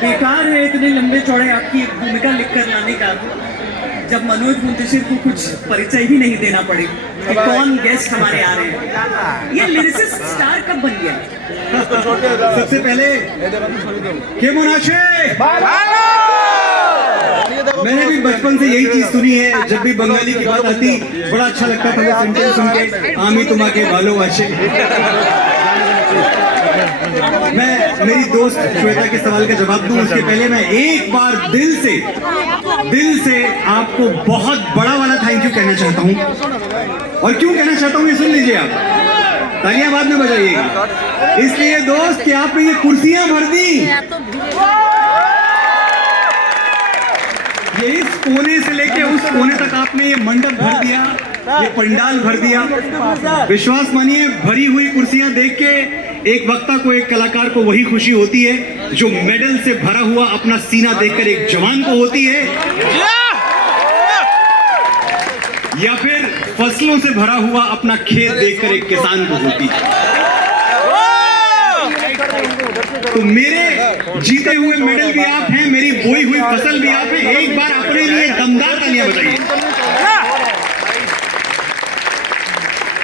बेकार है इतने लंबे चौड़े आपकी एक भूमिका लिखकर लाने का, जब मनोज मुंतशिर को कुछ परिचय ही नहीं देना पड़े कि कौन गेस्ट हमारे आ रहे हैं। ये लिरिसिस्ट स्टार कब बन गया? सबसे पहले के मुनाशे, मैंने भी बचपन से यही चीज सुनी है, जब भी बंगाली की बात आती बड़ा अच्छा लगता था वो सेंटेंस सुन के, आमी तुम्हाके भालोबाशे। मैं मेरी दोस्त श्वेता के सवाल का जवाब दूं उसके पहले मैं एक बार दिल से आपको बहुत बड़ा वाला थैंक यू कहना चाहता हूं। और क्यों कहना चाहता हूं ये सुन लीजिए आप, तालियां बाद में बजाइएगा। इसलिए दोस्त कि आपने ये कुर्सियां भर दी, ये इस कोने से लेके उस कोने तक आपने ये मंडप भर दिया, ये पंडाल भर दिया। विश्वास मानिए भरी हुई कुर्सियां देख के एक वक्ता को, एक कलाकार को वही खुशी होती है जो मेडल से भरा हुआ अपना सीना देखकर एक जवान को होती है, या फिर फसलों से भरा हुआ अपना खेत देखकर एक किसान को होती है। तो मेरे जीते हुए मेडल भी आप हैं, मेरी बोई हुई फसल भी आप हैं। एक बार अपने लिए दमदार तालियां बजाइए।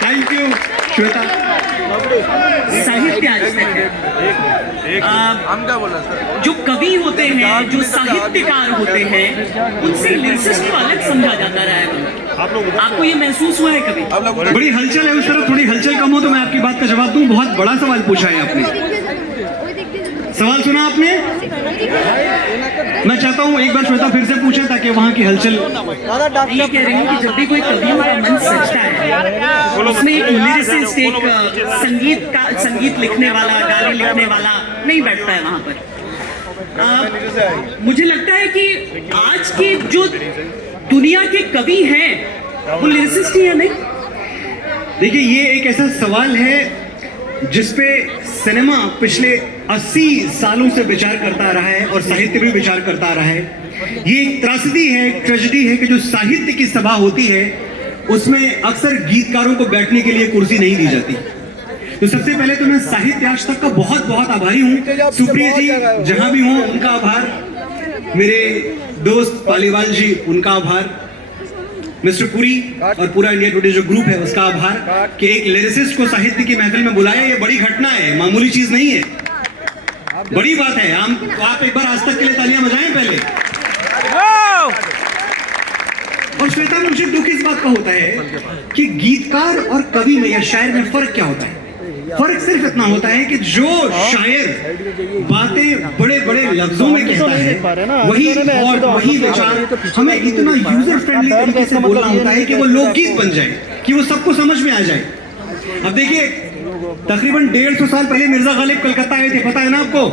Thank you Shweta. साहित्य आज तक है, जो कवि होते हैं, जो साहित्यकार होते हैं, उनसे लिरिसिस्ट को अलग समझा जाता रहा है। आपको ये महसूस हुआ है कभी? बड़ी हलचल है उस तरफ, थोड़ी हलचल कम हो तो मैं आपकी बात का जवाब दूं। बहुत बड़ा सवाल पूछा है आपने, सवाल सुना आपने? मैं चाहता हूं एक बार श्वेता फिर से पूछे ताकि वहां की हलचल। ये कह रही हूँ कि जब भी कोई कवियों का मन सजता है, उसमें एक लिरिसिस्ट, एक संगीत लिखने वाला, गाने लिखने वाला नहीं बैठता है वहां पर। मुझे लगता है कि आज के जो दुनिया के कवि हैं वो लिरिसिस्ट ही है, नहीं? देखिए ये एक ऐसा सवाल है जिसपे सिनेमा पिछले 80 सालों से विचार करता रहा है और साहित्य भी विचार करता रहा है। ये एक त्रासदी है, एक ट्रेजेडी है कि जो साहित्य की सभा होती है उसमें अक्सर गीतकारों को बैठने के लिए कुर्सी नहीं दी जाती। तो सबसे पहले तो मैं साहित्य आज तक का बहुत बहुत आभारी हूँ। सुप्रिया जी जहां भी हों उनका आभार, मेरे दोस्त पालीवाल जी उनका आभार, मिस्टर पुरी और पूरा इंडिया टुडे जो ग्रुप है उसका आभार कि एक लिरिसिस्ट को साहित्य की महफिल में बुलाया। ये बड़ी घटना है, मामूली चीज नहीं है, बड़ी बात है। तो आप एक बार आज तक के लिए तालियां बजाएं पहले। और श्वेता मुझे दुख इस बात का होता है कि गीतकार और कवि में या शायर में फर्क क्या होता है? फर्क सिर्फ इतना होता है कि जो शायर बातें बड़े बड़े लफ्जों में कहता है वही और वही विचार हमें इतना यूजर फ्रेंडली तरीके से बोलना होता है कि वो लोकगीत बन जाए, कि वो सबको समझ में आ जाए। अब देखिए तकरीबन 150 साल पहले मिर्जा गालिब कलकत्ता आए थे, पता है ना आपको?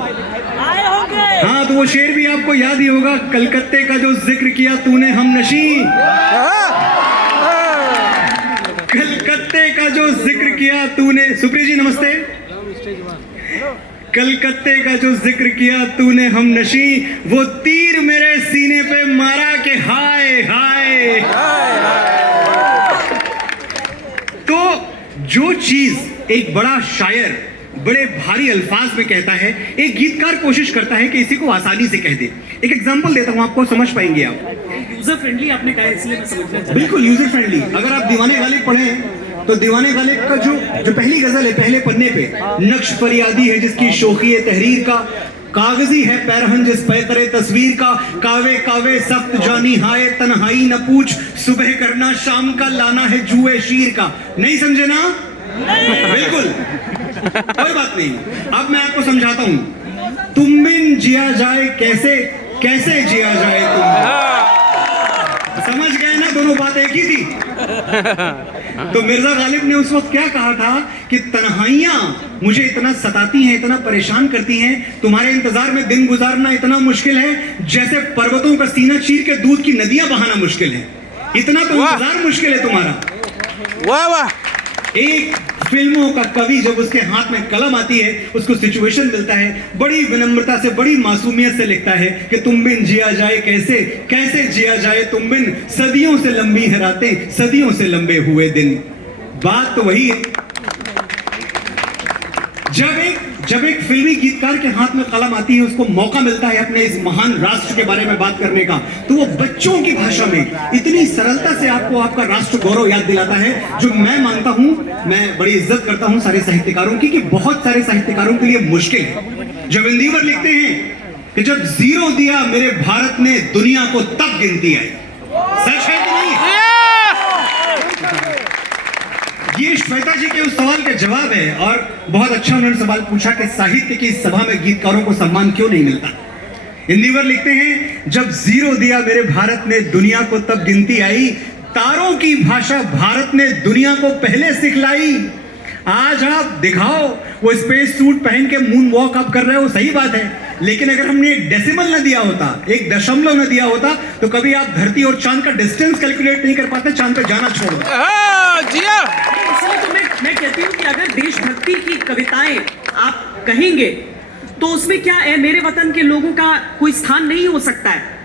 हाँ, तो वो शेर भी आपको याद ही होगा, कलकत्ते का जो जिक्र किया तूने हम नशी, कलकत्ते का जो जिक्र किया तूने। सुप्रिया जी नमस्ते। कलकत्ते का जो जिक्र किया तूने हम नशी, वो तीर मेरे सीने पे मारा के हाय हाय। तो जो चीज एक बड़ा शायर बड़े भारी अल्फाज में कहता है, एक गीतकार कोशिश करता है कि इसी को आसानी से कह दे। एक एग्जांपल देता हूं आपको, समझ पाएंगे आप। यूजर फ्रेंडली आपने कहा इसलिए मैं समझना चाहता हूं। बिल्कुल यूजर फ्रेंडली। अगर आप दीवाने गालिब पढ़ें तो दीवाने गालिब का जो पहली गजल है, पहले पन्ने पे, नक्श फरियादी है जिसकी शोखी तहरीर का, कागजी है पैरहन जिस पे करे तस्वीर का, कावे कावे सख्त जानी हाय तन्हाई न पूछ, सुबह करना शाम का लाना है जुए शीर का। नहीं समझे ना? बिल्कुल कोई बात नहीं। अब मैं आपको समझाता हूं, तुम बिन जिया जाए कैसे, कैसे जिया जाए तुम। समझ गए ना? दोनों बात एक ही थी। तो मिर्जा गालिब ने उस वक्त क्या कहा था कि तन्हाइयां मुझे इतना सताती हैं, इतना परेशान करती हैं, तुम्हारे इंतजार में दिन गुजारना इतना मुश्किल है जैसे पर्वतों का सीना चीर के दूध की नदियां बहाना मुश्किल है। इतना तो इंतजार मुश्किल है तुम्हारा। वाह वाह। एक फिल्मों का कवि जब उसके हाथ में कलम आती है, उसको सिचुएशन मिलता है, बड़ी विनम्रता से, बड़ी मासूमियत से लिखता है कि तुम बिन जिया जाए कैसे, कैसे जिया जाए तुम बिन, सदियों से लंबी है रातें, सदियों से लंबे हुए दिन। बात तो वही है। जब एक फिल्मी गीतकार के हाथ में कलम आती है, उसको मौका मिलता है अपने इस महान राष्ट्र के बारे में बात करने का, तो वो बच्चों की भाषा में इतनी सरलता से आपको आपका राष्ट्र गौरव याद दिलाता है, जो मैं मानता हूं, मैं बड़ी इज्जत करता हूं सारे साहित्यकारों की, कि बहुत सारे साहित्यकारों के लिए मुश्किल है। जब इंदिवर लिखते हैं कि जब जीरो दिया मेरे भारत ने दुनिया को तब गिनती आई, सच है कि नहीं? ये श्वेता जी के उस सवाल का जवाब है, और बहुत अच्छा उन्होंने सवाल पूछा कि साहित्य की सभा में गीतकारों को सम्मान क्यों नहीं मिलता। इंदिवर लिखते हैं, जब जीरो दिया मेरे भारत ने दुनिया को तब गिनती आई, तारों की भाषा भारत ने दुनिया को पहले सिखलाई। आज आप दिखाओ वो स्पेस सूट पहन के मून वॉक आप कर रहे हो, सही बात है, लेकिन अगर हमने एक डेसिमल न दिया होता, एक दशमलव न दिया होता, तो कभी आप धरती और चांद का डिस्टेंस कैलकुलेट नहीं कर पाते, चांद पे जाना छोड़ दो। इसलिए तो मैं कहती हूँ कि अगर देशभक्ति की कविताएं आप कहेंगे तो उसमें क्या है, मेरे वतन के लोगों का कोई स्थान नहीं हो सकता है।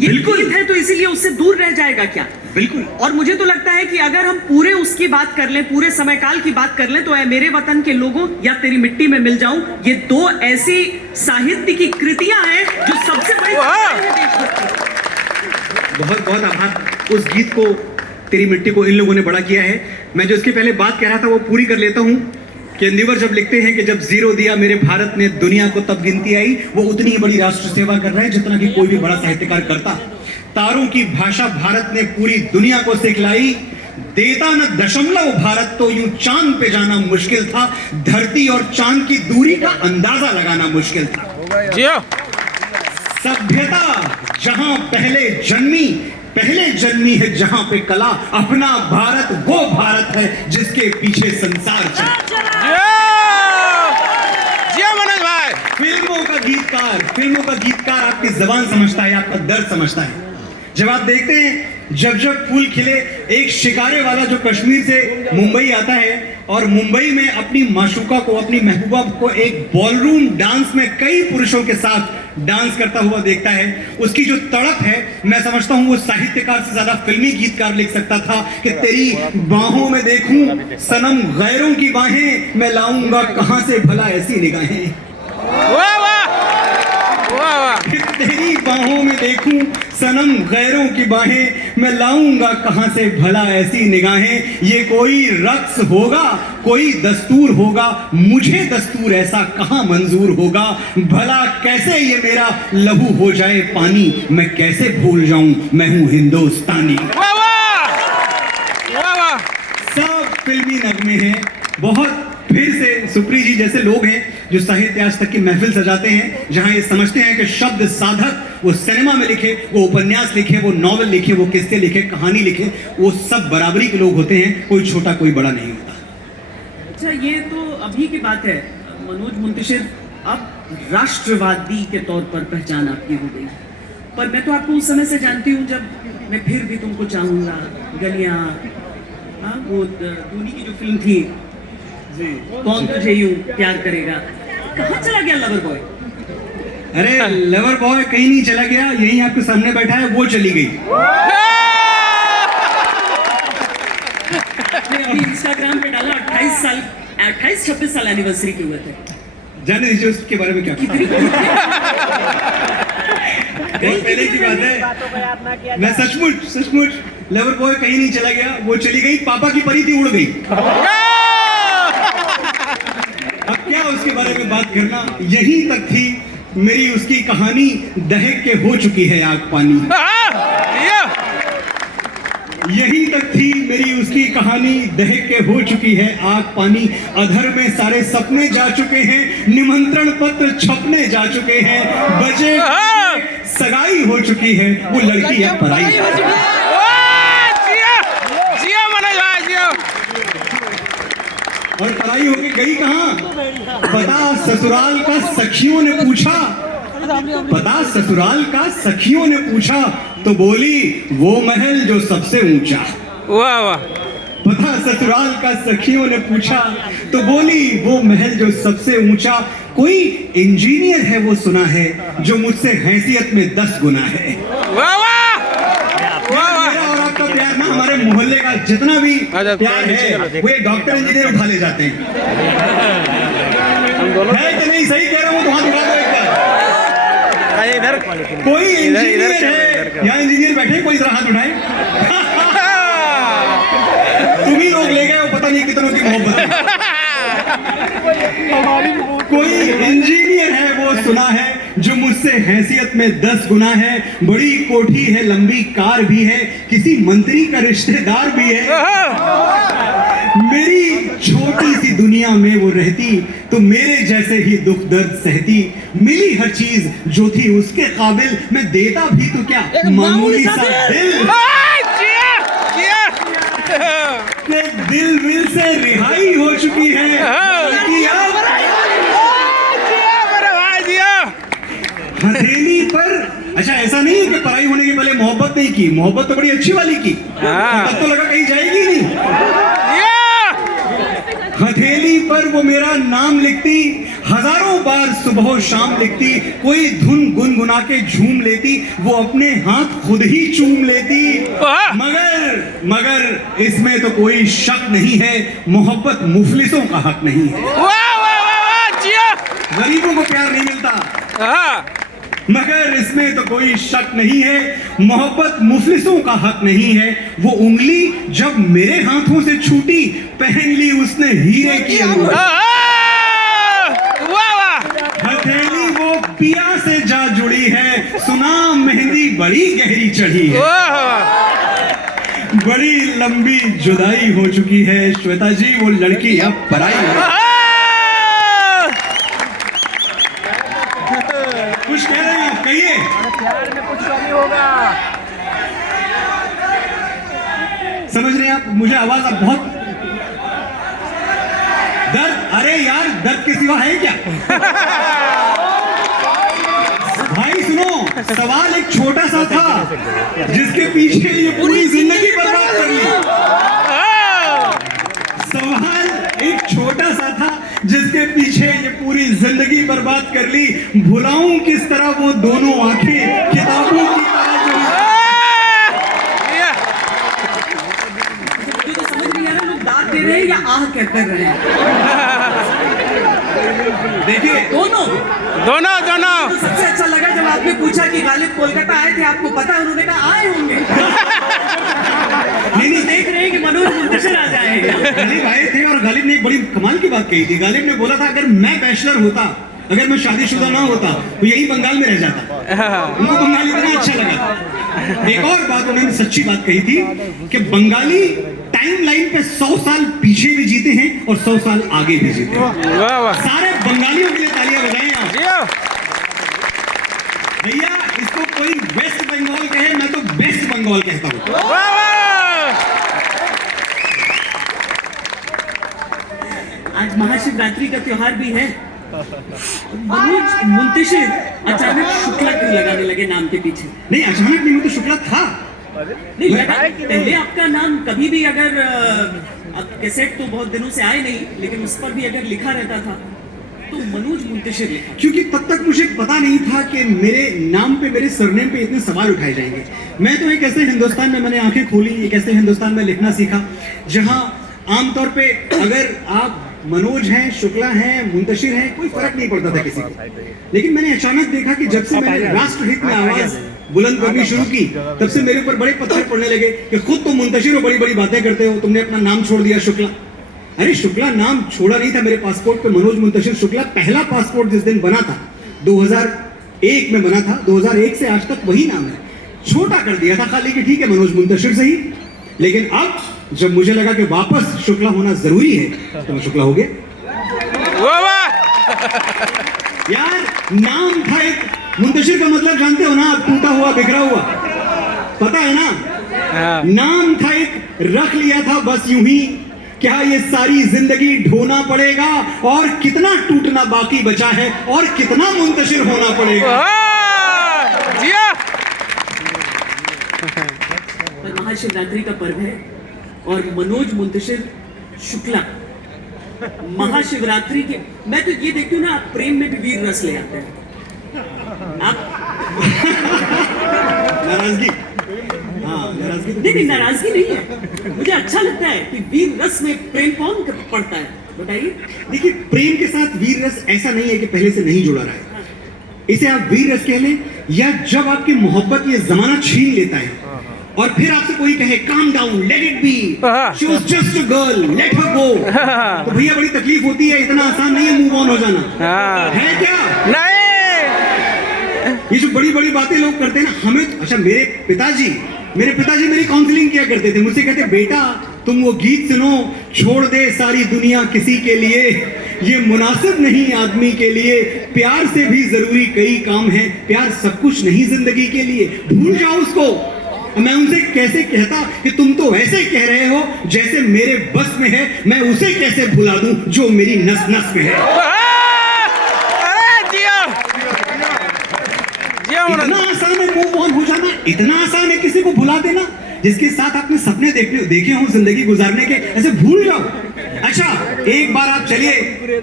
ये गीत है तो इसीलिए उससे दूर रह जाएगा क्या? बिल्कुल। और मुझे तो लगता है कि अगर हम पूरे उसकी बात कर लें, पूरे समयकाल की बात कर लें, तो मेरे वतन के लोगों या तेरी मिट्टी में मिल जाऊं, ये दो ऐसी साहित्य की कृतियां हैं जो सबसे बड़ी है देशभक्ति। बहुत बहुत आभार। उस गीत को, तेरी मिट्टी को इन लोगों ने बड़ा किया है। मैं जो इसके पहले बात कह रहा था वो पूरी कर लेता हूं कि इंदिवर जब लिखते हैं कि जब जीरो दिया मेरे भारत ने दुनिया को तब गिनती आई, वो उतनी ही बड़ी राष्ट्र सेवा कर रहे हैं जितना कि कोई भी बड़ा साहित्यकार करता। तारों की भाषा भारत ने पूरी दुनिया को सिखलाई, देता न दशमलव भारत तो यूं चांद पे जाना मुश्किल था, धरती और चांद की दूरी का अंदाजा लगाना मुश्किल था। सभ्यता जहां पहले जन्मी है जहां पे कला, अपना भारत वो भारत है जिसके पीछे संसार चला। फिल्मों का गीतकार आपकी जबान समझता है, आपका दर्द समझता है। जब आप देखते हैं जब जब फूल खिले, एक शिकारे वाला जो कश्मीर से मुंबई आता है और मुंबई में अपनी माशूका को, अपनी महबूबा को एक बॉलरूम डांस में कई पुरुषों के साथ डांस करता हुआ देखता है, उसकी जो तड़प है, मैं समझता हूं वो साहित्यकार से ज्यादा फिल्मी गीतकार लिख सकता था कि तेरी बाहों में देखूं सनम गैरों की बाहें, मैं लाऊंगा कहां से भला ऐसी निगाहें। तेरी बाहों में देखूं सनम गैरों की बाहें, मैं लाऊंगा कहां से भला ऐसी निगाहें। ये कोई रक्स होगा, कोई दस्तूर होगा, मुझे दस्तूर ऐसा कहां मंजूर होगा। भला कैसे ये मेरा लहू हो जाए पानी, मैं कैसे भूल जाऊं मैं हूं हिंदुस्तानी। सब फिल्मी नगमे हैं। बहुत फिर से सुप्री जी जैसे लोग हैं जो साहित्य आज तक की महफिल सजाते हैं, जहां ये समझते हैं कि शब्द साधक वो सिनेमा में लिखे, वो उपन्यास लिखे, वो नॉवल लिखे, वो किस्से लिखे, कहानी लिखे, वो सब बराबरी के लोग होते हैं, कोई छोटा कोई बड़ा नहीं होता। अच्छा, ये तो अभी की बात है मनोज मुंतशिर, अब राष्ट्रवादी के तौर पर पहचान आपकी हो गई, पर मैं तो आपको उस समय से जानती हूँ जब मैं फिर भी तुमको चाहूंगा, गलियां, वो धोनी की जो फिल्म थी, कौन तुझे यूं प्यार करेगा, कहाँ चला गया लवर बॉय? अरे लवर बॉय कहीं नहीं चला गया, यही आपके सामने बैठा है, वो चली गई। अभी इंस्टाग्राम पे डाला 28-26 साल एनिवर्सरी के हुए थे। जाने दीजिए उसके बारे में क्या पहले की बात है। मैं सचमुच लवर बॉय कहीं नहीं चला गया, वो चली गई, पापा की परी थी, उड़ गई। अब क्या उसके बारे में बात करना, यहीं तक थी मेरी उसकी कहानी, दहक के हो चुकी है आग पानी। यहीं तक थी मेरी उसकी कहानी, दहक के हो चुकी है आग पानी। अधर में सारे सपने जा चुके हैं, निमंत्रण पत्र छपने जा चुके हैं, बजे सगाई हो चुकी है, वो लड़की है पराई। और पराई होके गई कहां? पता ससुराल का सखियों ने पूछा, पता ससुराल का सखियों ने पूछा, तो बोली वो महल जो सबसे ऊंचा। वाह वाह। पता ससुराल का सखियों ने पूछा, तो बोली वो महल जो सबसे ऊंचा। कोई इंजीनियर है वो सुना है, जो मुझसे हैसियत में 10 गुना है। वाह वाह। मेरा और आपका प्यार ना, हमारे मोहल्ले का जितना भी प्यार है, वो एक डॉक्टर इंजीनियर उठा ले जाते हैं। है कि नहीं? सही कह रहा हूँ तो हाथ उठा दो एक बार। इधर कोई इंजीनियर है यहाँ? इंजीनियर बैठे, कोई जरा हाथ उठाए। तुम ही लोग ले गए हो, पता नहीं कितनों की मोहब्बत है। कोई इंजीनियर है वो सुना है जो मुझसे हैसियत में 10 गुना है, बड़ी कोठी है, लंबी कार भी है, किसी मंत्री का रिश्तेदार भी है। मेरी छोटी सी दुनिया में वो रहती तो मेरे जैसे ही दुख दर्द सहती। मिली हर चीज जो थी उसके काबिल, मैं देता भी तो क्या मामूली सा दिल। के दिल विल से रिहाई हो चुकी है, बल्कि अब हथेली पर। अच्छा, ऐसा नहीं है कि पढ़ाई होने के पहले मोहब्बत नहीं की, मोहब्बत तो बड़ी अच्छी वाली की, तब तो लगा कहीं जाएगी नहीं। हथेली पर वो मेरा नाम लिखती, हजारों बार सुबह शाम लिखती, कोई धुन गुनगुना के झूम लेती, वो अपने हाथ खुद ही चूम लेती। मगर इसमें तो कोई शक नहीं है, मोहब्बत मुफलिसों का हक नहीं है। गरीबों को प्यार नहीं मिलता, मगर इसमें तो कोई शक नहीं है, मोहब्बत मुफलिसों का हक नहीं है। वो उंगली जब मेरे हाथों से छूटी, पहन ली उसने हीरे की अंगूठी। हथेली वो पिया से जा जुड़ी है, सुना मेहंदी बड़ी गहरी चढ़ी है। बड़ी लंबी जुदाई हो चुकी है श्वेता जी, वो लड़की अब पराई है। कुछ कह रहे हैं आप, कहिए। प्यार में कुछ कमी होगा। समझ रहे हैं आप? मुझे आवाज अब बहुत दर्द, अरे यार दर्द के सिवा है क्या? भाई सुनो, सवाल एक छोटा सा था जिसके पीछे ये पूरी जिंदगी बर्बाद कर ली। सवाल एक छोटा सा था जिसके पीछे ये पूरी जिंदगी बर्बाद कर ली। भुलाऊं किस तरह वो दोनों आंखें किताबों की तरह जो तो समझ नहीं आ रहा, लोग दाद दे रहे हैं या आह क्या कर रहे हैं? देखिए, दोनों। तो सबसे अच्छा लगा जब आपने पूछा कि गालिब कोलकाता आए थे, आपको पता है? उन्होंने कहा आए होंगे। नहीं, देख रहे हैं कि मनोज मुंतशिर आ जाएंगे। गालिब आए थे और गालिब ने एक बड़ी कमाल की बात कही थी। गालिब ने बोला था अगर मैं बैचलर होता, अगर मैं शादीशुदा ना होता तो यही बंगाल में रह जाता। उनको बंगाल इतना अच्छा लगा। एक और बात उन्होंने सच्ची बात कही थी कि बंगाली टाइम लाइन पे 100 साल पीछे भी जीते हैं और 100 साल आगे भी जीते हैं। सारे बंगालियों के लिए तालियां बजाएं आप। भैया, इसको कोई वेस्ट बंगाल कहे, मैं तो बेस्ट बंगाल कहता हूँ। आज महाशिवरात्रि का त्योहार भी है। मनोज मुंतशिर अचानक शुक्ला क्यों लगाने लगे नाम के पीछे? नहीं, अचानक नहीं, मैं तो शुक्ला था। नहीं लगा, पहले आपका नाम कभी भी अगर अब कैसेट तो बहुत दिनों से आए नहीं, लेकिन उस पर भी अगर लिखा रहता था तो मनोज मुंतशिर लिखा। क्योंकि तब तक मुझे पता नहीं था कि मेरे नाम पे, मेरे सरनेम पे इतने सवाल उठाए जाएंगे। मैं तो एक ऐसे हिंदुस्तान में मैंने आंखें खोली, एक ऐसे हिंदुस्तान में लिखना सीखा जहां आमतौर पे अगर आप मनोज हैं, शुक्ला हैं, मुंतशिर हैं, कोई फर्क नहीं पड़ता था किसी को। लेकिन मैंने अचानक देखा कि जब से मैंने राष्ट्रहित में आवाज बुलंद करनी शुरू की, तब से मेरे ऊपर बड़े पत्थर पड़ने लगे कि खुद तो मुंतशिर हो, बड़ी बड़ी बातें करते हो, तुमने अपना नाम छोड़ दिया शुक्ला। अरे शुक्ला नाम छोड़ा नहीं था मेरे पासपोर्ट पे, मनोज मुंतशिर शुक्ला पहला पासपोर्ट जिस दिन बना था 2001 में बना था, 2001 से आज तक वही नाम है। छोटा कर दिया था खाली कि ठीक है मनोज मुंतशिर सही। लेकिन अब जब मुझे लगा कि वापस शुक्ला होना जरूरी है तो मैं शुक्ला हो गया। यार नाम था एक, मुंतशिर का मतलब जानते हो ना, टूटा हुआ बिखरा हुआ, पता है ना? नाम था एक, रख लिया था बस यूं ही। क्या ये सारी जिंदगी ढोना पड़ेगा और कितना टूटना बाकी बचा है और कितना मुंतशिर होना पड़ेगा। महाशिवरात्रि का पर्व है और मनोज मुंतशिर शुक्ला महाशिवरात्रि के, मैं तो ये देखती हूँ ना, आप प्रेम में भी वीर रस ले आते हैं। आप नाराजगी, हाँ नाराजगी नहीं, नाराजगी नहीं है। मुझे अच्छा लगता है कि वीर रस में प्रेम कौन पड़ता है। बताइए। देखिए, प्रेम के साथ वीर रस ऐसा नहीं है कि पहले से नहीं जुड़ा रहा है। इसे आप वीर रस कह लें, या जब आपकी मोहब्बत ये जमाना छीन लेता है और फिर आपसे कोई कहे calm down, let it be, she was just a girl, let her go, तो भैया बड़ी तकलीफ होती है। इतना आसान नहीं है मूव ऑन हो जाना, है क्या? नहीं। ये जो बड़ी बड़ी बातें लोग करते हैं ना, हमें, अच्छा मेरे पिताजी मेरी काउंसलिंग किया करते थे। मुझसे कहते, बेटा तुम वो गीत सुनो, छोड़ दे सारी दुनिया किसी के लिए, ये मुनासिब नहीं आदमी के लिए, प्यार से भी जरूरी कई काम है, प्यार सब कुछ नहीं जिंदगी के लिए, भूल जाओ उसको। मैं उनसे कैसे कहता कि तुम तो ऐसे कह रहे हो जैसे मेरे बस में है, मैं उसे कैसे भुला दूं जो मेरी नस नस में है। इतना आसान है मूव ऑन हो जाना, इतना आसान है किसी को भुला देना जिसके साथ आपने सपने देखे हों जिंदगी गुजारने के, ऐसे भूल जाओ। अच्छा, एक बार आप चलिए,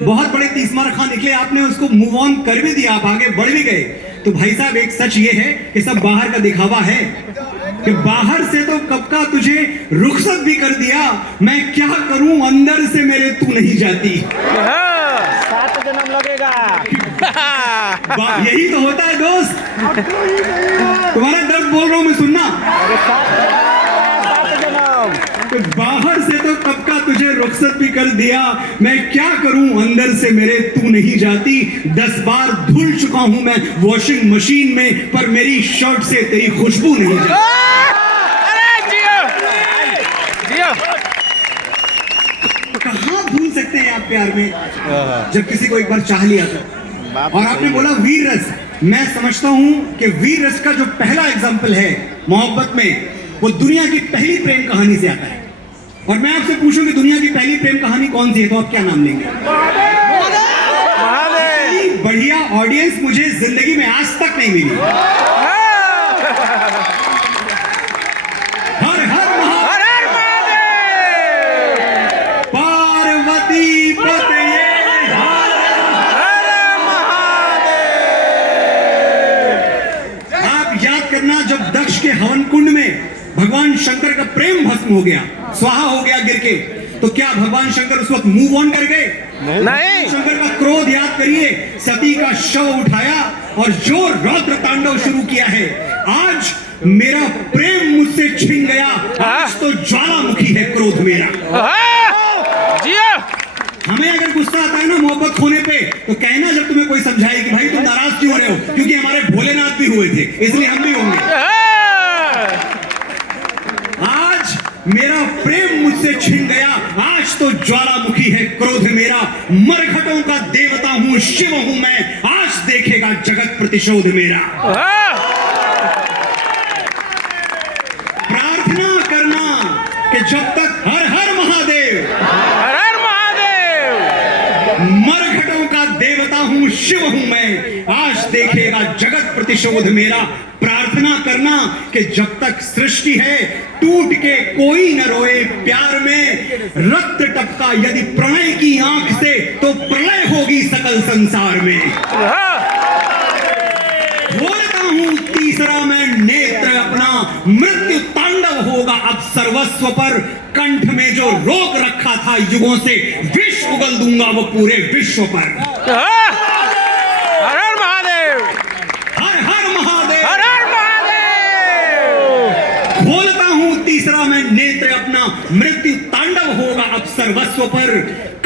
बहुत बड़े 30 मार खां निकले, आपने उसको मूव ऑन कर भी दिया, आप आगे बढ़ भी गए, तो भाई साहब एक सच ये है कि सब बाहर का दिखावा है, कि बाहर से तो कब का तुझे रुखसत भी कर दिया, मैं क्या करूं अंदर से मेरे तू नहीं जाती। 7 जन्म लगेगा। यही तो होता है दोस्त, तुम्हारा दर्द बोल रहा हूं मैं, सुनना। 7 जन्म। तो बाहर से तो कब का तुझे रुखसत भी कर दिया, मैं क्या करूं अंदर से मेरे तू नहीं जाती, 10 बार धुल चुका हूं मैं वॉशिंग मशीन में, पर मेरी शर्ट से तेरी खुशबू नहीं जाती। कहां भूल सकते हैं आप प्यार में, जब किसी को एक बार चाह लिया तो। और आपने बोला वीर रस, मैं समझता हूं कि वीर रस का जो पहला एग्जाम्पल है मोहब्बत में, वो दुनिया की पहली प्रेम कहानी से आता है। और मैं आपसे पूछूं कि दुनिया की पहली प्रेम कहानी कौन सी है, तो आप क्या नाम लेंगे? बढ़िया ऑडियंस मुझे जिंदगी में आज तक नहीं मिली। हर हर महादेव, पार्वती पते, आप याद करना, जब दक्ष के हवन कुंड में भगवान शंकर का प्रेम भस्म हो गया, स्वाहा हो गया गिर के, तो क्या भगवान शंकर उस वक्त मूव ऑन कर गए? नहीं। शंकर का क्रोध याद करिए, सती का शव उठाया और जो रौद्र तांडव शुरू किया है, आज मेरा प्रेम मुझसे छिन गया, आज तो ज्वालामुखी है क्रोध मेरा। हमें अगर गुस्सा आता है ना मोहब्बत खोने पे, तो कहना जब तुम्हें कोई समझाए कि भाई तुम नाराज क्यों हो रहे हो, क्योंकि हमारे भोलेनाथ भी हुए थे, इसलिए हम भी होंगे। आज मेरा प्रेम मुझसे छिन गया, आज तो ज्वालामुखी है क्रोध मेरा, मरघटों का देवता हूं, शिव हूं मैं, आज देखेगा जगत प्रतिशोध मेरा। प्रार्थना करना कि जब तक हर हर महादेव, मरघटों का देवता हूं, शिव हूं मैं, आज देखेगा जगत प्रतिशोध मेरा। प्रार्थना करना कि जब तक सृष्टि है टूट के कोई न रोए, प्यार में रक्त टपका यदि प्रणय की आंख से, तो प्रलय होगी सकल संसार में। खोलता हूं तीसरा मैं नेत्र अपना, मृत्यु तांडव होगा अब सर्वस्व पर, कंठ में जो रोक रखा था युगों से, विष उगल दूंगा वो पूरे विश्व पर। हर हर महादेव, हर हर महादेव, हर हर महादेव। खोलता हूं तीसरा मैं नेत्र अपना, मृत्यु तांडव होगा अब सर्वस्व पर,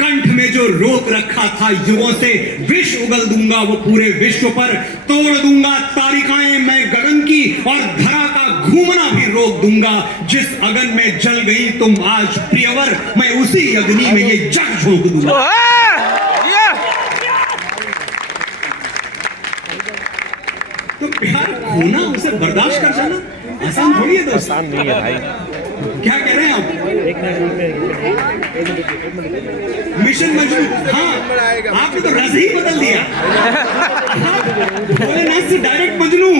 कंठ में जो रोक रखा था युगों से, विष उगल दूंगा वो पूरे विश्व पर, तोड़ दूंगा तारिकाएं मैं गगन की, और धरा का घूमना भी रोक दूंगा, जिस अगन में जल गई तुम आज प्रियवर, मैं उसी अग्नि में ये जग झोंक दूंगा। तो प्यार खोना, उसे बर्दाश्त कर जाना आसान थोड़ी है दोस्त। आसान नहीं है भाई। क्या कह रहे हैं आप? मिशन मजनू, हाँ आपने तो रस ही बदल दिया, भोलेनाथ से डायरेक्ट मजनू।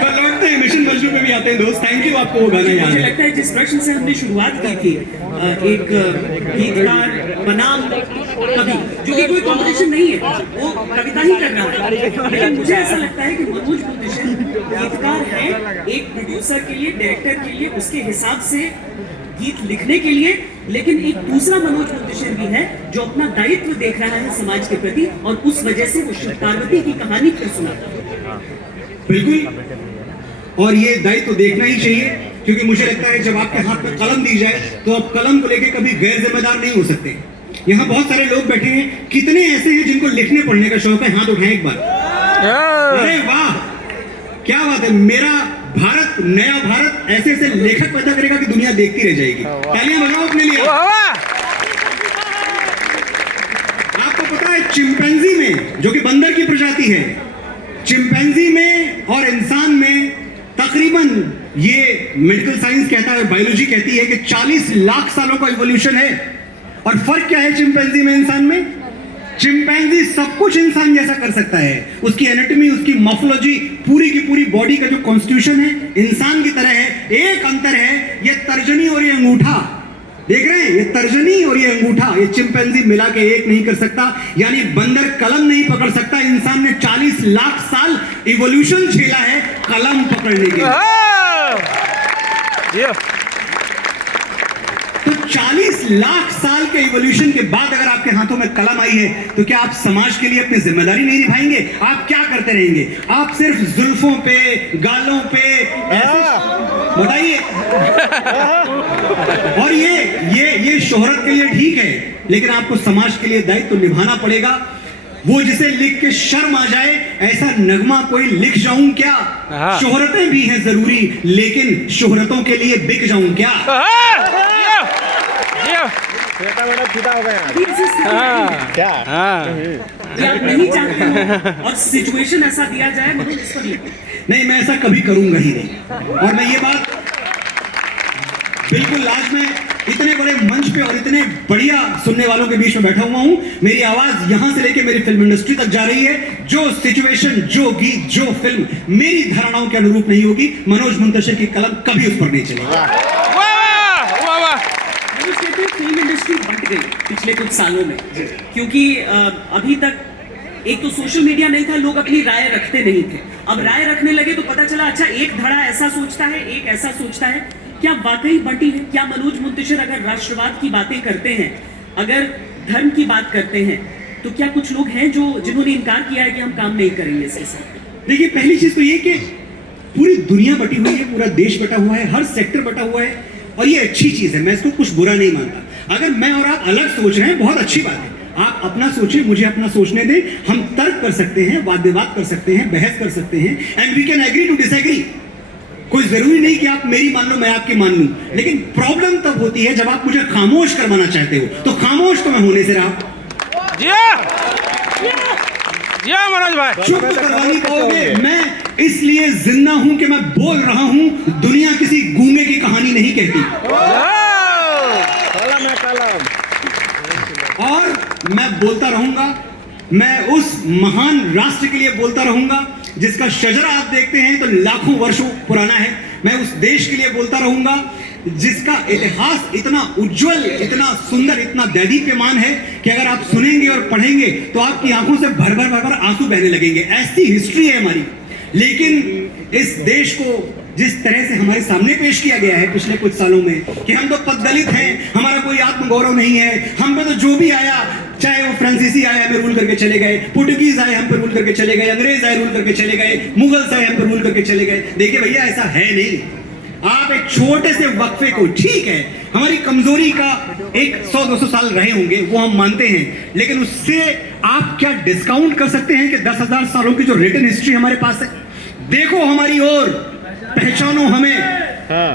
पर लौटते हैं, मिशन मजनू पे भी आते हैं दोस्त। थैंक यू, आपको वो गाना याद मुझे है? लगता है जिस प्रश्न से हमने शुरुआत की थी, एक गीतकार बनाम कवि, जो कि कोई कॉम्पिटिशन नहीं है, वो कविता ही कर रहा है, लेकिन मुझे ऐसा लगता है कि मनोज मुंतशिर गीतकार है, एक प्रोड्यूसर के लिए, डायरेक्टर के लिए उसके हिसाब से गीत लिखने के लिए, लेकिन एक दूसरा मनोज मुंतशिर भी है जो अपना दायित्व देख रहा है समाज के प्रति, और उस वजह से वो शिव पार्वती की कहानी फिर सुनाता है। बिल्कुल, और ये दायित्व तो देखना ही चाहिए, क्योंकि मुझे लगता है जब आपके हाथ में कलम दी जाए तो आप कलम को लेकर कभी गैर जिम्मेदार नहीं हो सकते। यहाँ बहुत सारे लोग बैठे हैं, कितने ऐसे हैं जिनको लिखने पढ़ने का शौक है? हाथ उठाएं एक बार। अरे वाह, क्या बात है। मेरा भारत, नया भारत ऐसे ऐसे लेखक पैदा करेगा कि दुनिया देखती रह जाएगी। तालियां बजाओ अपने लिए। आपको पता है चिंपैंजी में, जो कि बंदर की प्रजाति है, चिंपैंजी में और इंसान में तकरीबन, ये मेडिकल साइंस कहता है, बायोलॉजी कहती है कि 40 लाख सालों का इवोल्यूशन है। और फर्क क्या है चिंपैंजी में इंसान में? चिंपैंजी सब कुछ इंसान जैसा कर सकता है, उसकी एनाटॉमी, उसकी मॉर्फोलॉजी, पूरी की पूरी बॉडी का जो कॉन्स्टिट्यूशन है इंसान की तरह है। एक अंतर है, ये तर्जनी और ये अंगूठा, देख रहे हैं, ये तर्जनी और ये अंगूठा, ये चिंपैंजी मिला के एक नहीं कर सकता। यानी बंदर कलम नहीं पकड़ सकता, इंसान ने 40 लाख साल इवोल्यूशन झेला है कलम पकड़ने के लिए। तो 40 लाख साल के इवोल्यूशन के बाद अगर आपके हाथों में कलम आई है, तो क्या आप समाज के लिए अपनी जिम्मेदारी नहीं निभाएंगे? आप क्या करते रहेंगे? आप सिर्फ जुल्फों पे, गालों पे ऐसे बताइए। और ये शोहरत के लिए ठीक है, लेकिन आपको समाज के लिए दायित्व तो निभाना पड़ेगा। वो जिसे लिख के शर्म आ जाए, ऐसा नगमा कोई लिख जाऊं क्या? शोहरतें भी हैं जरूरी, लेकिन शोहरतों के लिए बिक जाऊं क्या? अभी ऐसी स्थिति नहीं है। ये आप नहीं चाहते हो और सिचुएशन ऐसा दिया जाए, मनोज इस पर लिखो। नहीं, मैं ऐसा कभी करूंगा ही नहीं। और मैं ये बात बिल्कुल, आज मैं इतने बड़े मंच पे और इतने बढ़िया सुनने वालों के बीच में बैठा हुआ हूं, मेरी आवाज यहां से लेके मेरी फिल्म इंडस्ट्री तक जा रही है। जो सिचुएशन, जो गीत, जो फिल्म मेरी धारणाओं के अनुरूप नहीं होगी, मनोज मुंतशिर की कलम कभी उस पर नहीं चलेगी। कहते हैं फिल्म इंडस्ट्री बंट गई पिछले कुछ सालों में, क्योंकि अभी तक एक तो सोशल मीडिया नहीं था, लोग अपनी राय रखते नहीं थे। अब राय रखने लगे तो पता चला अच्छा एक धड़ा ऐसा सोचता है, एक ऐसा सोचता है। क्या वाकई बंटी है? क्या मनोज मुंतशिर अगर राष्ट्रवाद की बातें करते हैं, अगर धर्म की बात करते हैं, तो क्या कुछ लोग हैं जिन्होंने इनकार किया है कि हम काम नहीं करेंगे इसके साथ? देखिए, पहली चीज तो ये कि पूरी दुनिया बटी हुई है, पूरा देश बटा हुआ है, हर सेक्टर बटा हुआ है, और ये अच्छी चीज है, मैं इसको कुछ बुरा नहीं मानता। अगर मैं और आप अलग सोच रहे हैं, बहुत अच्छी बात है। आप अपना सोचिए, मुझे अपना सोचने दें। हम तर्क कर सकते हैं, वाद विवाद कर सकते हैं, बहस कर सकते हैं, and we can agree to disagree. कोई जरूरी नहीं कि आप मेरी मान लो, मैं आपकी मान लूं। लेकिन प्रॉब्लम तब होती है जब आप मुझे खामोश करवाना चाहते हो। तो खामोश तो मैं होने से रहा, मनोज भाई, चुप तो करवा नहीं पाओगे। मैं इसलिए जिंदा हूं कि मैं बोल रहा हूं। दुनिया किसी गूंगे की कहानी नहीं कहती। और मैं बोलता रहूंगा, मैं उस महान राष्ट्र के लिए बोलता रहूंगा जिसका शजरा आप देखते हैं तो लाखों वर्षों पुराना है। मैं उस देश के लिए बोलता रहूंगा जिसका इतिहास इतना उज्जवल, इतना सुंदर, इतना दैदीप्यमान है कि अगर आप सुनेंगे और पढ़ेंगे तो आपकी आंखों से भर भर आंसू बहने लगेंगे। ऐसी हिस्ट्री है हमारी। लेकिन इस देश को जिस तरह से हमारे सामने पेश किया गया है पिछले कुछ सालों में कि हम तो पददलित हैं, हमारा कोई आत्मगौरव नहीं है, हम पे तो जो भी आया, चाहे वो फ्रांसीसी आए हमें रूल करके चले गए, पुर्तगीज आए हम पे रूल करके चले गए, अंग्रेज आए रूल करके चले गए, मुगल्स आए हम पे रूल करके चले गए। देखिए भैया, ऐसा है नहीं। आप एक छोटे से वक्फे को, ठीक है हमारी कमजोरी का 100-200 साल रहे होंगे, वो हम मानते हैं, लेकिन उससे आप क्या डिस्काउंट कर सकते हैं कि 10,000 सालों की जो रिटन हिस्ट्री हमारे पास है? देखो हमारी ओर, पहचानो हमें।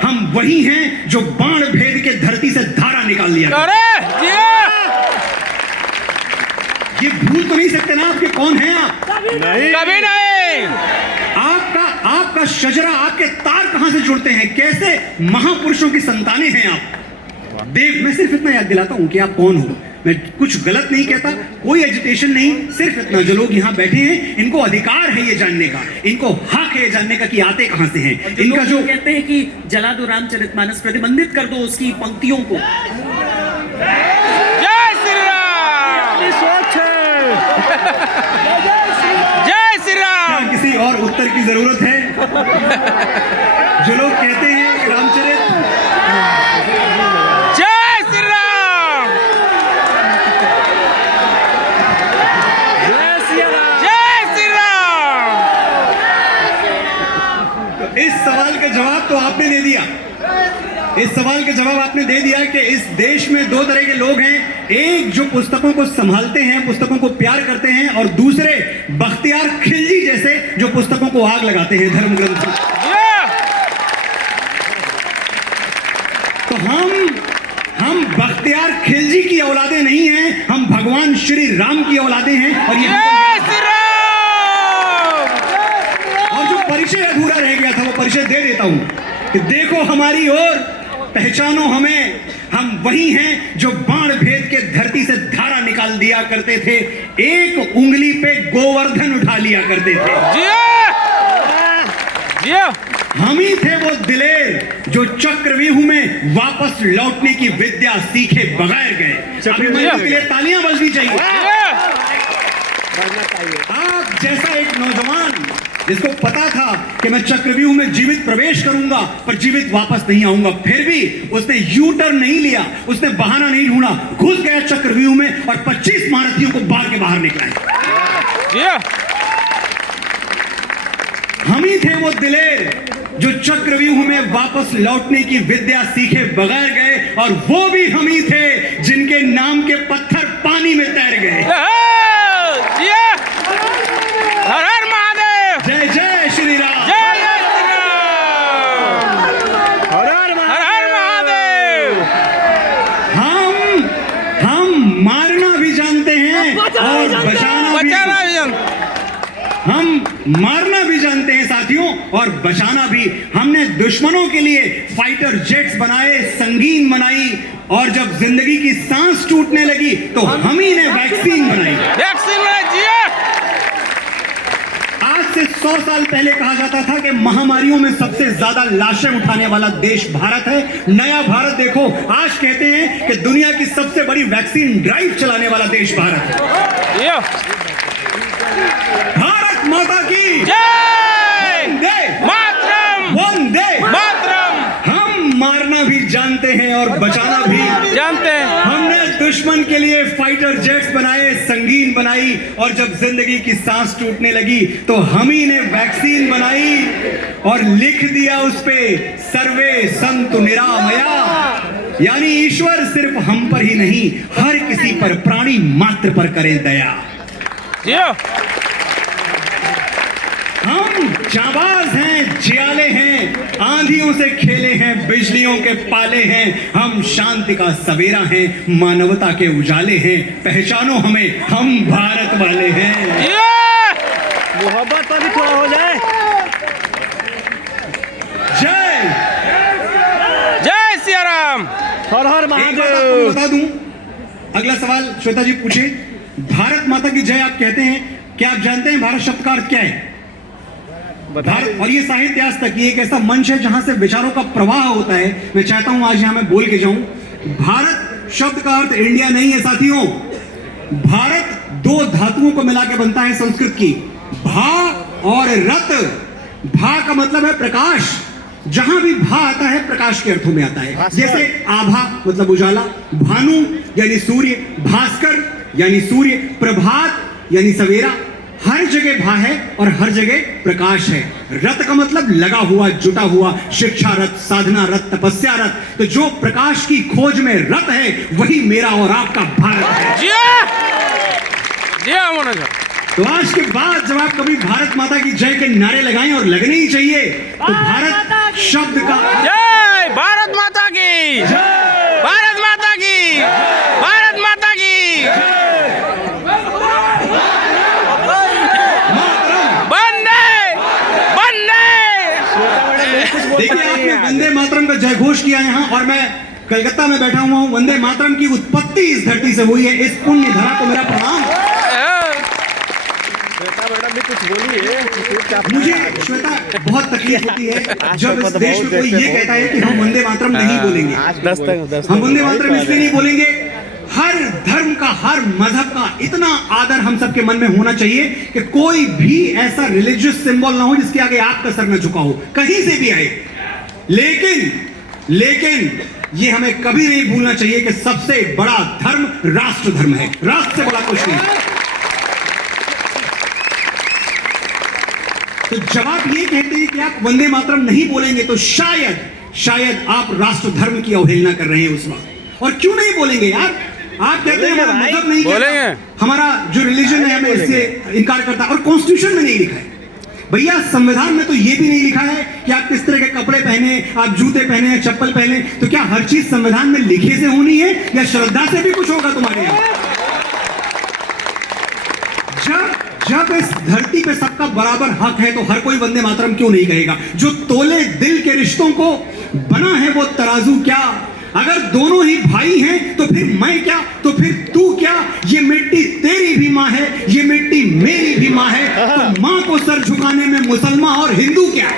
हम वही हैं जो बाण भेद के धरती से धारा निकाल लिया। ये भूल तो नहीं सकते ना आपके कौन हैं आप? कभी नहीं। आपका शजरा, आपके तार कहां से जुड़ते हैं? कैसे महापुरुषों की संतानें हैं आप? मैं सिर्फ इतना याद दिलाता हूं कि आप कौन हो। मैं कुछ गलत नहीं कहता, कोई एजिटेशन नहीं, सिर्फ इतना, जो लोग यहाँ बैठे हैं इनको अधिकार है ये जानने का, इनको हक है ये जानने का कि आते कहां से हैं। इनका जो कहते हैं कि जला दो रामचरितमानस, प्रतिबंधित कर दो उसकी पंक्तियों को। जय श्री राम। जय श्री राम। किसी और उत्तर की जरूरत है? जो लोग कहते हैं कि रामचरित जवाब तो आपने दे दिया, इस सवाल के जवाब आपने दे दिया कि इस देश में दो तरह के लोग हैं, एक जो पुस्तकों को संभालते हैं, पुस्तकों को प्यार करते हैं, और दूसरे बख्तियार खिलजी जैसे जो पुस्तकों को आग लगाते हैं, धर्म ग्रंथों। तो हम बख्तियार खिलजी की औलादे नहीं हैं, हम भगवान श्री राम की औलादे हैं। और ये जय श्री राम। और जो परिचय अधूरा रह गया था वो परिचय दे देता हूं कि देखो हमारी ओर, पहचानो हमें, हम वही हैं जो बाण भेद के धरती से धारा निकाल दिया करते थे, एक उंगली पे गोवर्धन उठा लिया करते थे। हम ही थे वो दिलेर जो चक्रव्यूह में वापस लौटने की विद्या सीखे बगैर गए। अभिमन्यु के लिए तालियां बजनी चाहिए। आप जैसा एक नौजवान जिसको पता था कि मैं चक्रव्यूह में जीवित प्रवेश करूंगा पर जीवित वापस नहीं आऊंगा, फिर भी उसने यू टर्न नहीं लिया, उसने बहाना नहीं ढूंढा, घुस गया चक्रव्यूह में और 25 महारथियों को बाहर के बाहर निकला। हम ही थे वो दिलेर जो चक्रव्यूह में वापस लौटने की विद्या सीखे बगैर गए, और वो भी हम ही थे जिनके नाम के पत्थर पानी में तैर गए। हर हर महादेव। जय जय श्री राम। जय जय श्री राम। हर हर महादेव। हम मारना भी जानते हैं और बचाना भी। हम मारना भी जानते हैं साथियों, और बचाना भी। हमने दुश्मनों के लिए फाइटर जेट्स बनाए, संगीन बनाई, और जब जिंदगी की सांस टूटने लगी तो हम ही ने वैक्सीन बनाई। आज से 100 साल पहले कहा जाता था कि महामारियों में सबसे ज्यादा लाशें उठाने वाला देश भारत है। नया भारत देखो, आज कहते हैं कि दुनिया की सबसे बड़ी वैक्सीन ड्राइव चलाने वाला देश भारत है। भारत माता की जय। वंदे मातरम। वंदे मातरम। हम मारना भी जानते हैं और बचाना भी जानते हैं। हमने दुश्मन के लिए फाइटर जेट्स बनाए, संगीन बनाई, और जब जिंदगी की सांस टूटने लगी तो हम ही ने वैक्सीन बनाई और लिख दिया उस पे सर्वे संतु निरामया, यानी ईश्वर सिर्फ हम पर ही नहीं, हर किसी पर, प्राणी मात्र पर करे दया। हम जाबाज हैं, जियाले हैं, आंधियों से खेले हैं, बिजलियों के पाले हैं, हम शांति का सवेरा हैं, मानवता के उजाले हैं, पहचानो हमें, हम भारत वाले हैं। मोहब्बत पर भी थोड़ा हो जाए। जय जय सिया राम। हर हर एक बात आपको महादेव। बता दूं, अगला सवाल श्वेता जी पूछे, भारत माता की जय आप कहते हैं, क्या आप जानते हैं भारत शब्द का अर्थ क्या है? भारत, और ये साहित्य आज तक ये एक ऐसा मंच है जहां से विचारों का प्रवाह होता है। मैं चाहता हूं आज यहां मैं बोल के जाऊं, भारत शब्द का अर्थ इंडिया नहीं है साथियों। भारत दो धातुओं को मिला के बनता है संस्कृत की, भा और रत। भा का मतलब है प्रकाश, जहां भी भा आता है प्रकाश के अर्थों में आता है। जैसे आभा मतलब उजाला, भानु यानी सूर्य, भास्कर यानी सूर्य, प्रभात यानी सवेरा, हर जगह भा है और हर जगह प्रकाश है। रत का मतलब लगा हुआ, जुटा हुआ, शिक्षा रत, साधना रत, तपस्या रत। तो जो प्रकाश की खोज में रत है वही मेरा और आपका भारत है। तो आज के बाद जब आप कभी भारत माता की जय के नारे लगाएं, और लगने ही चाहिए, तो भारत शब्द का जय भारत माता की। भारत माता की। भारत माता की। देखिए आपने वंदे मातरम का जय घोष किया यहाँ, और मैं कलकत्ता में बैठा हुआ हूँ। वंदे मातरम की उत्पत्ति इस धरती से हुई है, इस पुण्य धरा को मेरा प्रणाम। मैडम भी कुछ बोलिए। मुझे श्वेता बहुत तकलीफ होती है जब इस देश में कोई ये कहता है कि हम वंदे मातरम नहीं बोलेंगे। हम वंदे मातरम इसलिए नहीं बोलेंगे, हर धर्म का, हर मजहब का इतना आदर हम सबके मन में होना चाहिए कि कोई भी ऐसा रिलीजियस सिंबल ना हो जिसके आगे आपका सर न झुका हो, कहीं से भी आए। लेकिन ये हमें कभी नहीं भूलना चाहिए कि सबसे बड़ा धर्म राष्ट्र धर्म है, राष्ट्र से बड़ा कुछ नहीं। तो जब आप ये कहते हैं कि आप वंदे मातरम नहीं बोलेंगे तो शायद आप राष्ट्र धर्म की अवहेलना कर रहे हैं उस वक्त। और क्यों नहीं बोलेंगे यार? आप कहते हैं हमारा मजहब नहीं कहता, हमारा जो रिलीजन है हमें इससे इनकार करता है, और कॉन्स्टिट्यूशन में नहीं लिखा है। भैया संविधान में तो ये भी नहीं लिखा है कि आप किस तरह के कपड़े पहने, आप जूते पहने, चप्पल पहने। तो क्या हर चीज संविधान में लिखे से होनी है या श्रद्धा से भी कुछ होगा तुम्हारे यहाँ? जब इस धरती पे सबका बराबर हक है तो हर कोई वंदे मातरम क्यों नहीं कहेगा? जो तोले दिल के रिश्तों को बना है वो तराजू क्या? अगर दोनों ही भाई हैं तो फिर मैं क्या, तो फिर तू क्या? ये मिट्टी तेरी भी माँ है, ये मिट्टी मेरी भी माँ है, तो माँ को सर झुकाने में मुसलमान और हिंदू क्या?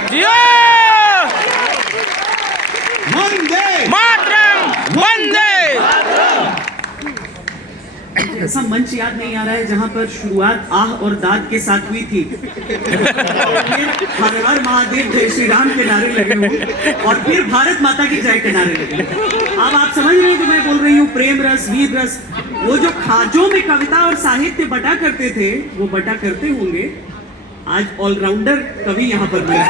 वंदे मातरम, वंदे। ऐसा मंच याद नहीं आ रहा है जहां पर शुरुआत आह और दाद के साथ हुई थी, हर हर महादेव जय श्री राम के नारे लगे हों और फिर भारत माता की जय के नारे लगे। अब आप समझ रहे हैं कि मैं बोल रही हूँ प्रेम रस, वीर रस। वो जो खाजों में कविता और साहित्य बटा करते थे वो बटा करते होंगे। आज ऑलराउंडर कवि यहाँ पर मिला।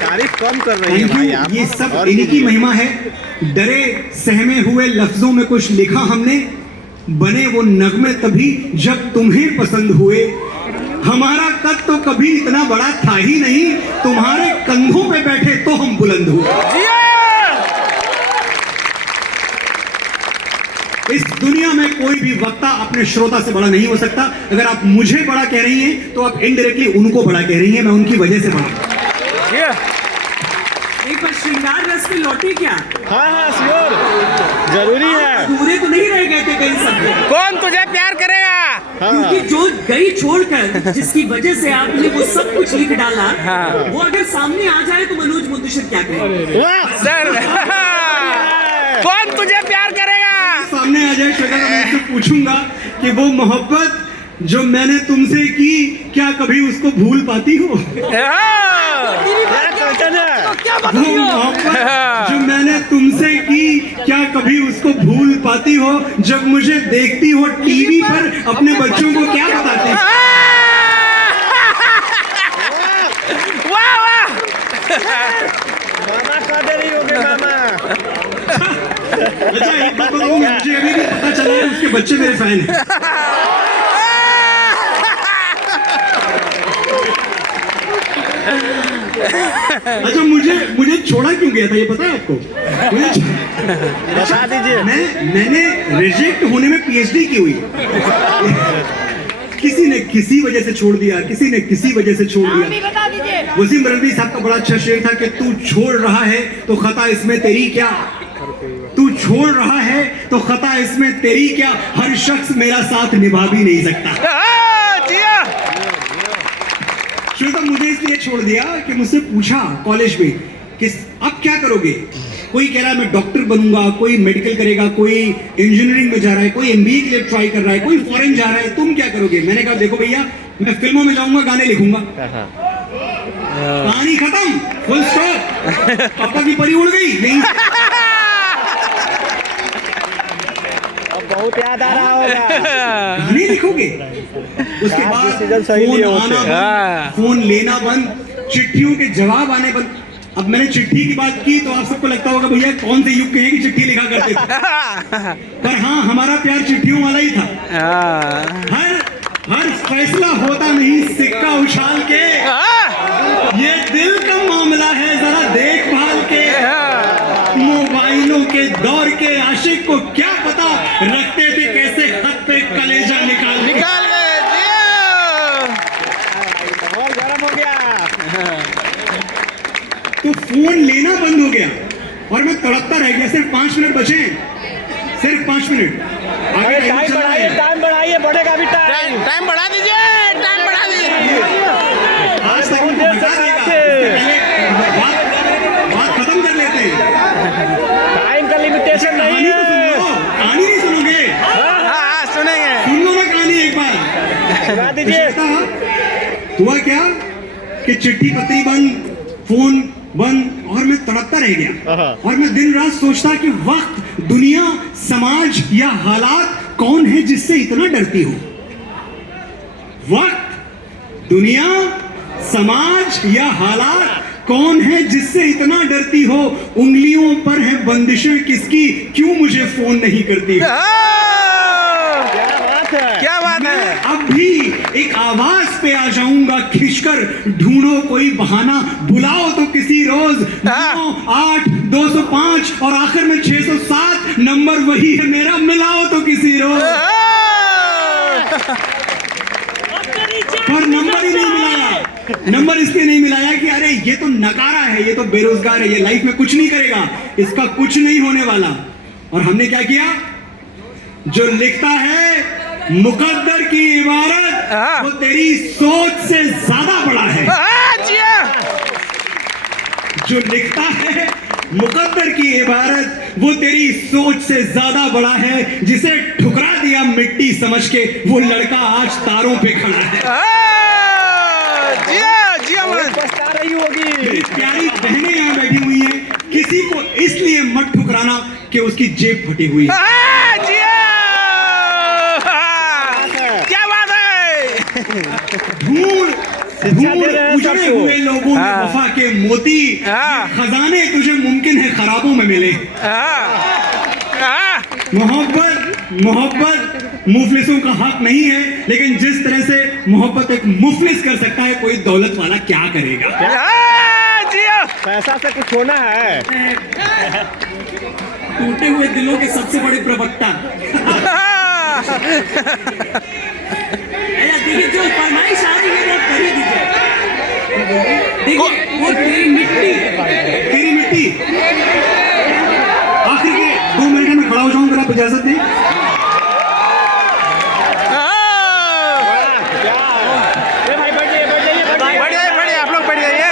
तारीफ कम कर रही है भाई आप। ये सब इन्हीं की महिमा है। डरे सहमे हुए लफ्जों में कुछ लिखा हमने, बने वो नगमे तभी जब तुम्हें पसंद हुए। हमारा कद तो कभी इतना बड़ा था ही नहीं, तुम्हारे कंधों पे बैठे तो हम बुलंद हुए। इस दुनिया में कोई भी वक्ता अपने श्रोता से बड़ा नहीं हो सकता। अगर आप मुझे बड़ा कह रही हैं तो आप इनडायरेक्टली उनको बड़ा कह रही हैं। मैं उनकी वजह से बड़ा। एक बार श्रृंगार रस पे लौटे क्या? हाँ श्योर, जरूरी है। पूरे तो नहीं रह गए थे कई सब। कौन तुझे प्यार करेगा? क्योंकि जो गई छोड़कर, जिसकी वजह से आपने वो सब कुछ लिख डाला, वो अगर सामने आ जाए तो मनोज मुंतशिर क्या करेंगे? सर कौन तुझे प्यार करेगा? सामने आ जाए श्वेता तो मैं उससे पूछूंगा कि वो मोहब्बत जो मैंने तुमसे की क्या कभी उसको भूल पाती हो? वो मोहब्बत जो मैंने तुमसे की क्या कभी उसको भूल पाती हो? जब मुझे देखती हो टीवी पर अपने बच्चों को क्या बताती? वाह वाह। मामा कह दे रही होगी मामा। अच्छा एक बात बताऊं, मुझे अभी भी पता चला है उसके बच्चे मेरे फैन हैं। अच्छा मुझे छोड़ा क्यों गया था ये पता है आपको? बता दीजिए। मैंने रिजेक्ट होने में पीएचडी की हुई। किसी ने किसी वजह से छोड़ दिया, किसी ने किसी वजह से छोड़ दिया। वसीम बरदरी साहब का बड़ा अच्छा शेर था कि तू छोड़ रहा है तो खता इसमें तेरी क्या, तू छोड़ रहा है तो खता इसमें तेरी क्या, हर शख्स मेरा साथ निभा भी नहीं सकता। श्वेता मुझे इसलिए छोड़ दिया कि मुझसे पूछा कॉलेज में कि अब क्या करोगे? कोई कह रहा है मैं डॉक्टर बनूंगा, कोई मेडिकल करेगा, कोई इंजीनियरिंग में जा रहा है, कोई एमबीए के लिए ट्राई कर रहा है, कोई फॉरेन जा रहा है, तुम क्या करोगे? मैंने कहा देखो भैया मैं फिल्मों में जाऊंगा, गाने लिखूंगा, कहानी खत्म, फुल स्टॉप। पापा की परी उड़ गई यहीं। बहुत याद आ रहा होगा। गाने लिखोगे, उसके बाद फोन आना बंद, फोन लेना बंद, चिट्ठियों के जवाब आने बंद। अब मैंने चिट्ठी की बात की तो आप सबको लगता होगा भैया कौन से युग के हैं कि चिट्ठी लिखा करते थे। पर हाँ हमारा प्यार चिट्ठियों वाला ही था। हर फैसला होता नहीं सिक्का उछाल के, ये दिल का मामला है जरा देखभाल के। मोबाइलों के दौर के आशिक को क्या पता रखते थे कैसे खत पे कलेजा निकाल बहुत गर्म हो गया। तो फोन लेना बंद हो गया और मैं तड़पता रह गया। सिर्फ 5 मिनट बचे, सिर्फ 5 मिनट। आगे टाइम बढ़ाइए, बढ़ेगा भी टाइम। टाइम बढ़ा दीजिए, टाइम बढ़ा दीजिए। आज तक बात खत्म कर लेते हैं। टाइम का लिमिटेशन नहीं है। कहानी नहीं सुनोगे? हाँ सुनेंगे। सुन लो ना कहानी एक बार। सुना दीजिए। हुआ क्या कि चिट्ठी पत्री बंद, फोन बंद, और मैं तड़पता रह गया। और मैं दिन रात सोचता कि वक्त, दुनिया, समाज या हालात कौन है जिससे इतना डरती हो? वक्त, दुनिया, समाज या हालात? कौन है जिससे इतना डरती हो? उंगलियों पर है बंदिशें किसकी? क्यों मुझे फोन नहीं करती? क्या बात है? अब भी एक आवाज पे आ जाऊंगा खिंचकर, ढूंढो कोई बहाना, बुलाओ तो किसी रोज। 9, 8, 205 और आखिर में 607 नंबर वही है मेरा, मिलाओ तो किसी रोज। पर नंबर ही नहीं मिलाया। नंबर इसलिए नहीं मिलाया कि अरे ये तो नकारा है, ये तो बेरोजगार है, ये लाइफ में कुछ नहीं करेगा, इसका कुछ नहीं होने वाला। और हमने क्या किया? जो लिखता है मुकद्दर की इबारत, वो तेरी सोच से ज्यादा बड़ा है। जो लिखता है मुकद्दर की इबारत, वो तेरी सोच से ज्यादा बड़ा है। जिसे ठुकरा दिया मिट्टी समझ के, वो लड़का आज तारों पे खड़ा है। पछता रही होगी। मेरी प्यारी बहनें यहाँ बैठी हुई हैं, किसी को इसलिए मत ठुकराना कि उसकी जेब फटी हुई है। क्या बात है? ढूंढ उजड़े हुए लोगों में वफा के मोती, खजाने तुझे मुमकिन है खराबों में मिले। मोहब्बत मुफलिसों का हक नहीं है, लेकिन जिस तरह से मोहब्बत एक मुफलिस कर सकता है, कोई दौलत वाला क्या करेगा? पैसा से कुछ होना है। टूटे हुए दिलों के सबसे बड़े प्रवक्ता। देखिए जो फरमाइश आ रही है वो करी दीजिए। देखिए वो तेरी मिट्टी, तेरी मिट्टी। आखिर के 2 मिनट में खड़ा हो जाऊं, अगर आप इजाजत दें। बढ़िया, आप लोग बढ़ जाइए।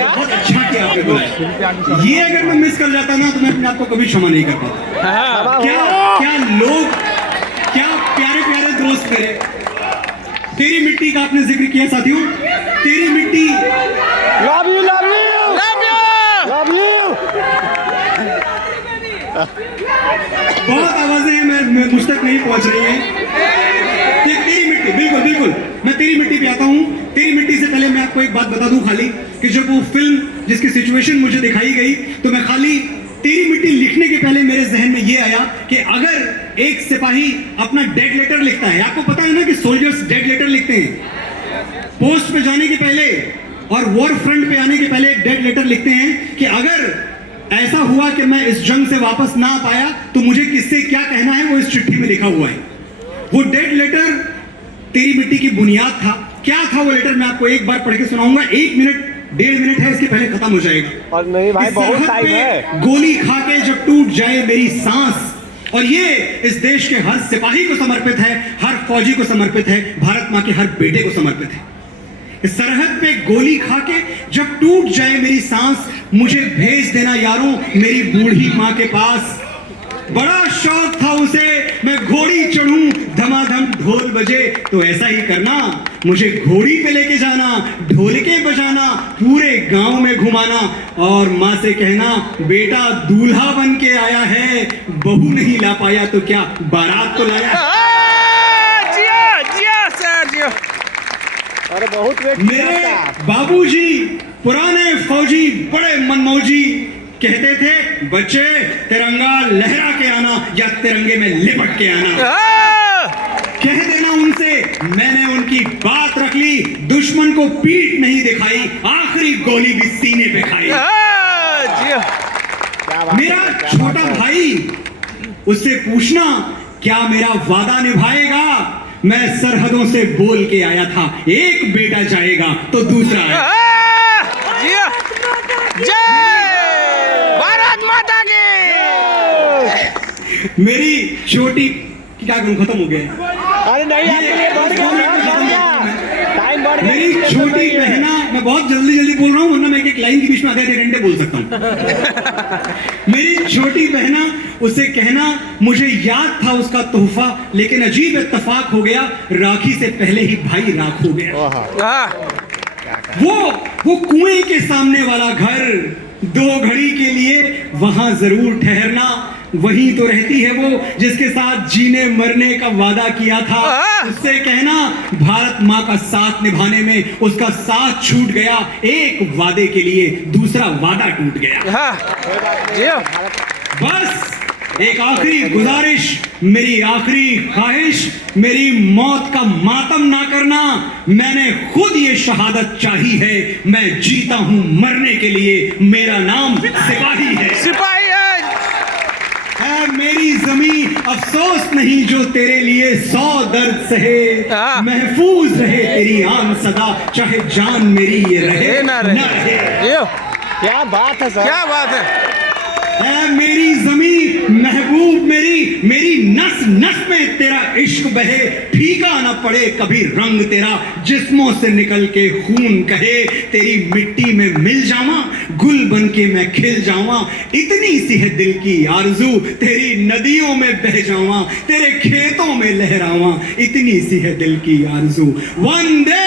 बहुत अच्छा किया आपने बुलाया। ये अगर मैं मिस कर जाता ना तो मैं अपने आप को कभी क्षमा नहीं कर पाता। क्या लोग, क्या प्यारे प्यारे दोस्त मेरे, तेरी मिट्टी का आपने जिक्र किया साथियों। तेरी मिट्टी, love you love you love you love you. बहुत आवाजें हैं, मैं मुझ तक नहीं पहुंच रही हैं। तेरी मिट्टी, बिल्कुल बिल्कुल, मैं तेरी मिट्टी पे आता हूँ। तेरी मिट्टी से पहले मैं आपको एक बात बता दूं खाली, कि जब वो फिल्म जिसकी सिचुएशन मुझे दिखाई गई, तो मैं खाली तेरी मिट्टी लिखने के पहले मेरे जहन में ये आया कि अगर एक सिपाही अपना डेड लेटर लिखता है, आपको पता है ना कि सोल्जर्स डेड लेटर लिखते हैं पोस्ट पे जाने के पहले और वॉर फ्रंट पे आने के पहले, एक डेड लेटर लिखते हैं कि अगर ऐसा हुआ कि मैं इस जंग से वापस ना आ पाया तो मुझे किससे क्या कहना है, वो इस चिट्ठी में लिखा हुआ है। वो डेड लेटर तेरी मिट्टी की बुनियाद था। क्या था वो लेटर, मैं आपको एक बार पढ़ के सुनाऊंगा। 1 मिनट 1.5 मिनट है, इसके पहले खत्म हो जाएगा। और नहीं भाई, इस बहुत सरहद टाइम पे है। गोली खा के जब टूट जाए मेरी सांस, और ये इस देश के हर सिपाही को समर्पित है, हर फौजी को समर्पित है, भारत माँ के हर बेटे को समर्पित है। इस सरहद पे गोली खा के जब टूट जाए मेरी सांस, मुझे भेज देना यारों मेरी बूढ़ी माँ के पास। बड़ा शौक था उसे मैं घोड़ी चढ़ूं, धमाधम ढोल बजे तो ऐसा ही करना, मुझे घोड़ी पे लेके जाना, ढोलके बजाना, पूरे गांव में घुमाना, और माँ से कहना बेटा दूल्हा बन के आया है, बहू नहीं ला पाया तो क्या बारात तो लाया। अरे बहुत वेट मेरे बाबूजी पुराने फौजी बड़े मनमौजी कहते थे, बच्चे तिरंगा लहरा के आना या तिरंगे में लिपट के आना। कह देना उनसे मैंने उनकी बात रख ली, दुश्मन को पीठ नहीं दिखाई, आखिरी गोली भी सीने पे खाई। मेरा छोटा भाई, उससे पूछना क्या मेरा वादा निभाएगा, मैं सरहदों से बोल के आया था, एक बेटा जाएगा तो दूसरा आएगा। भारत माता की। मेरी छोटी, क्या करूं, खत्म हो गया। अरे नहीं, आपके लिए बढ़ गया, टाइम बढ़ गया। मेरी छोटी बहना, मैं बहुत जल्दी जल्दी बोल रहा हूं वरना मैं एक लाइन के बीच में आधे घंटे बोल सकता हूं। मेरी छोटी बहना, उसे कहना मुझे याद था उसका तोहफा, लेकिन अजीब इत्तेफाक हो गया, राखी से पहले ही भाई राख हो गया। वो कुएं के सामने वाला घर, 2 घड़ी के लिए वहां जरूर ठहरना, वही तो रहती है वो जिसके साथ जीने मरने का वादा किया था। उससे कहना भारत माँ का साथ निभाने में उसका साथ छूट गया, एक वादे के लिए दूसरा वादा टूट गया। हाँ बस एक आखिरी गुजारिश, मेरी आखिरी ख्वाहिश, मेरी मौत का मातम ना करना। मैंने खुद ये शहादत चाही है, मैं जीता हूं मरने के लिए, मेरा नाम सिपाही है। सिपाही है मेरी जमी अफसोस नहीं जो तेरे लिए 100 दर्द सहे, महफूज रहे तेरी आन सदा, चाहे जान मेरी ये रहे ना रहे। क्या बात है सर, क्या बात है। मेरी जमी महबूब मेरी नस नस में तेरा इश्क बहे, फीका न पड़े कभी रंग तेरा, जिस्मों से निकल के खून कहे, तेरी मिट्टी में मिल जावा, गुल बन के मैं खिल जावा, इतनी सी है दिल की आरज़ू, तेरी नदियों में बह जावा, तेरे खेतों में लहरावा, इतनी सी है दिल की आरज़ू। वंदे